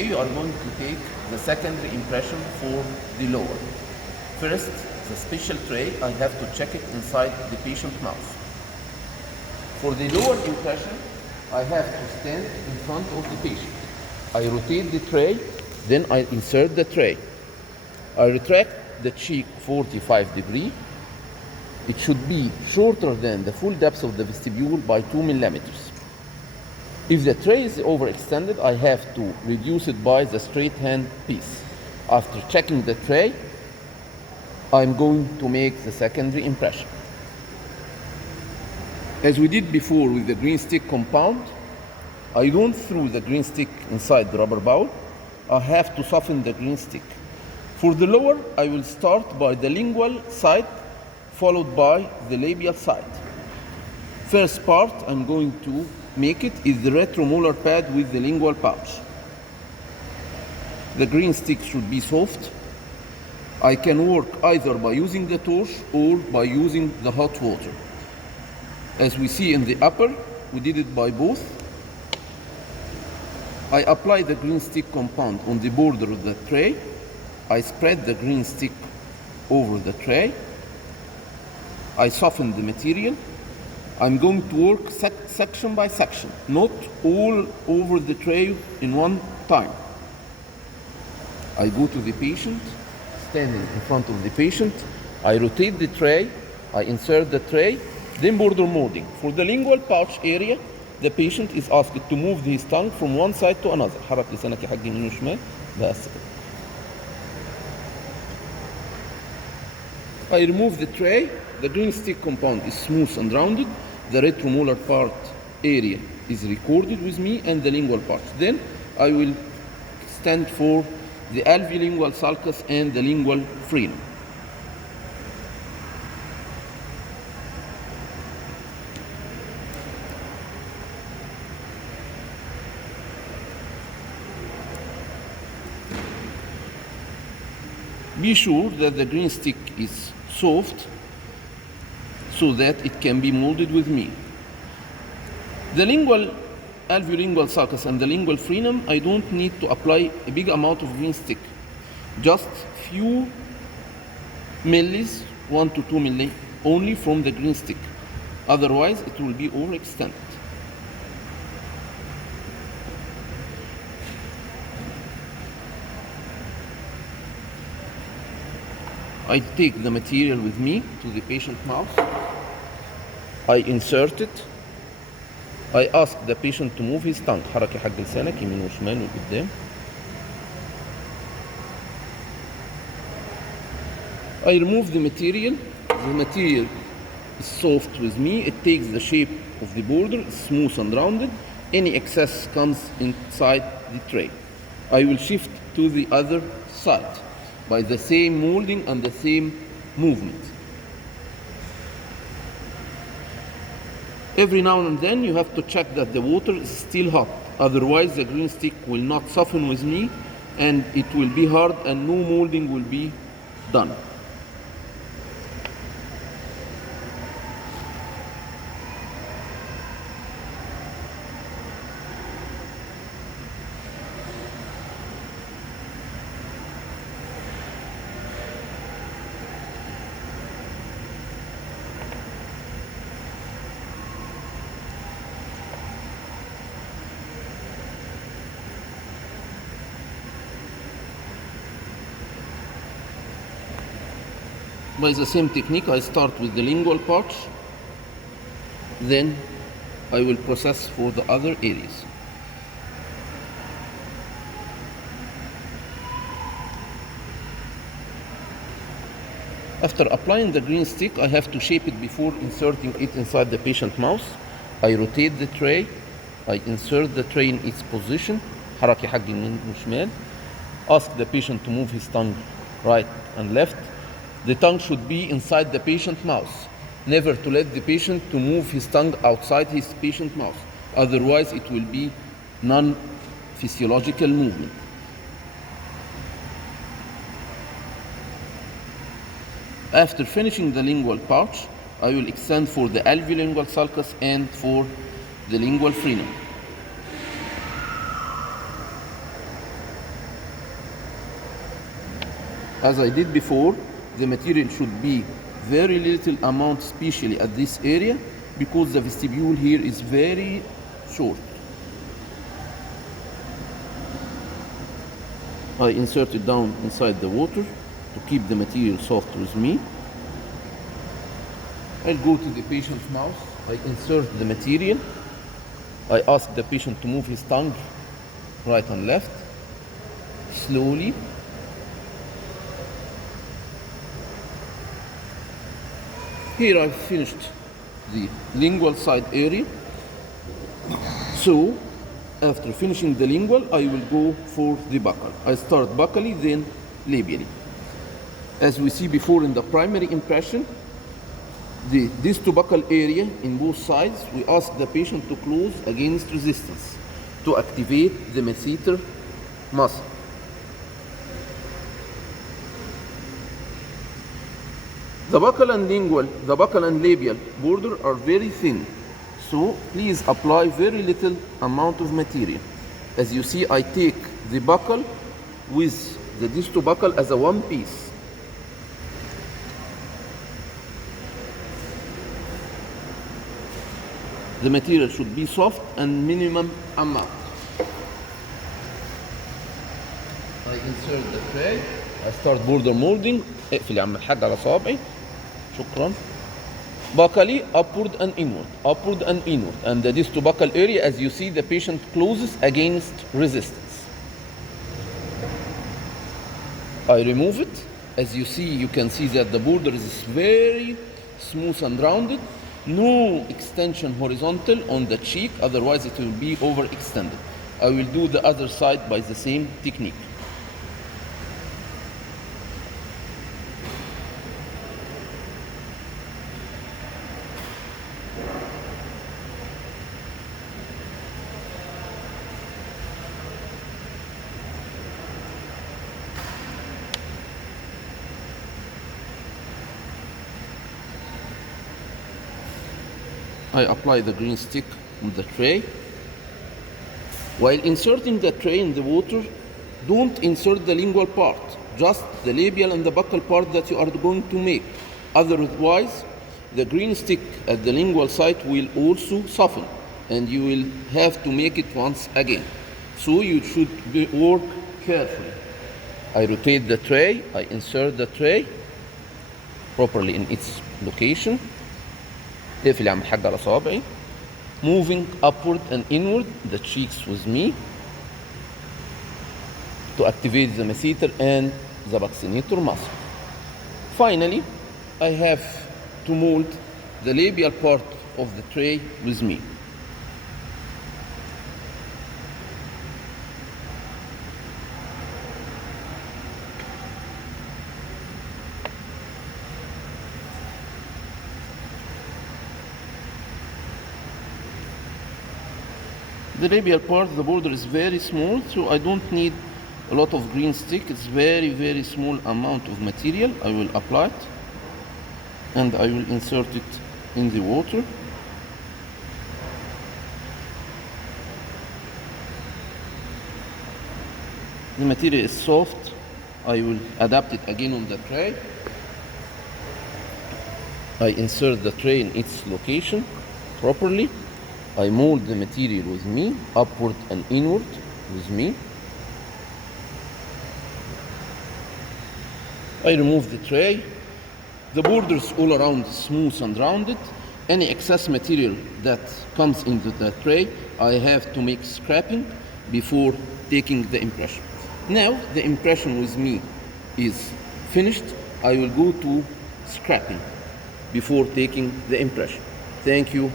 Today you are going to take the secondary impression for the lower. First, the special tray, I have to check it inside the patient's mouth. For the lower impression, I have to stand in front of the patient. I rotate the tray, then I insert the tray. I retract the cheek 45 degrees. It should be shorter than the full depth of the vestibule by 2 millimeters. If the tray is overextended, I have to reduce it by the straight hand piece. After checking the tray, I'm going to make the secondary impression. As we did before with the green stick compound, I don't throw the green stick inside the rubber bowl. I have to soften the green stick. For the lower, I will start by the lingual side, followed by the labial side. First part I'm going to make it is the retromolar pad with the lingual pouch. The green stick should be soft. I can work either by using the torch or by using the hot water. As we see in the upper, we did it by both. I apply the green stick compound on the border of the tray. I spread the green stick over the tray. I soften the material. I'm going to work section by section, not all over the tray in one time. I go to the patient, standing in front of the patient. I rotate the tray. I insert the tray, then border molding. For the lingual pouch area, the patient is asked to move his tongue from one side to another. حرك لسانك يا حاج يمين وشمال بس كده. I remove the tray. The green stick compound is smooth and rounded. The retromolar part area is recorded with me and the lingual part. Then I will stand for the alveolingual sulcus and the lingual frenum. Be sure that the green stick is soft so that it can be molded with me. The lingual alveolingual sulcus and the lingual frenum, I don't need to apply a big amount of green stick. Just few millis, 1 to 2 milli, only from the green stick. Otherwise, it will be overextended. I take the material with me to the patient's mouth. I insert it. I ask the patient to move his tongue. حركي حق لسانك يمين وشمال وقدام. I remove the material. The material is soft with me. It takes the shape of the border, smooth and rounded. Any excess comes inside the tray. I will shift to the other side by the same molding and the same movement. Every now and then you have to check that the water is still hot. Otherwise the green stick will not soften with me and it will be hard and no molding will be done. By the same technique, I start with the lingual pouch, then I will process for the other areas. After applying the green stick, I have to shape it before inserting it inside the patient's mouth. I rotate the tray, I insert the tray in its position, حركي حق يمين وشمال. Ask the patient to move his tongue right and left. The tongue should be inside the patient's mouth. Never to let the patient to move his tongue outside his patient's mouth. Otherwise, it will be non-physiological movement. After finishing the lingual pouch, I will extend for the alveolingual sulcus and for the lingual frenum. As I did before, the material should be very little amount, especially at this area, because the vestibule here is very short. I insert it down inside the water to keep the material soft with me. I'll go to the patient's mouth. I insert the material. I ask the patient to move his tongue right and left, slowly. Here I've finished the lingual side area. So, after finishing the lingual, I will go for the buccal. I start buccally, then labially. As we see before in the primary impression, the distobuccal area in both sides, we ask the patient to close against resistance to activate the masseter muscle. The buccal and labial border are very thin, so please apply very little amount of material. As you see, I take the buccal with the distobuccal as a one piece. The material should be soft and minimum amount. I insert the tray. I start border molding. اقفل يا عم الحاج على صوابعي. شكرا. Buccally, upward and inward, upward and inward. And the distobuccal area, as you see, the patient closes against resistance. I remove it. As you see, you can see that the border is very smooth and rounded. No extension horizontal on the cheek, otherwise it will be overextended. I will do the other side by the same technique. I apply the green stick on the tray. While inserting the tray in the water, don't insert the lingual part, just the labial and the buccal part that you are going to make. Otherwise, the green stick at the lingual site will also soften and you will have to make it once again. So you should work carefully. I rotate the tray, I insert the tray properly in its location. اقفل يا عم الحاج على صوابعي. Moving upward and inward the cheeks with me to activate the masseter and the vaccinator muscle. Finally, I have to mold the labial part of the tray with me. The labial part, the border is very small, so I don't need a lot of green stick. It's very small amount of material. I will apply it and I will insert it in the water. The material is soft. I will adapt it again on the tray. I insert the tray in its location properly. I mold the material with me, upward and inward with me. I remove the tray. The borders all around smooth and rounded. Any excess material that comes into the tray, I have to make scraping before taking the impression. Now the impression with me is finished. I will go to scraping before taking the impression. Thank you.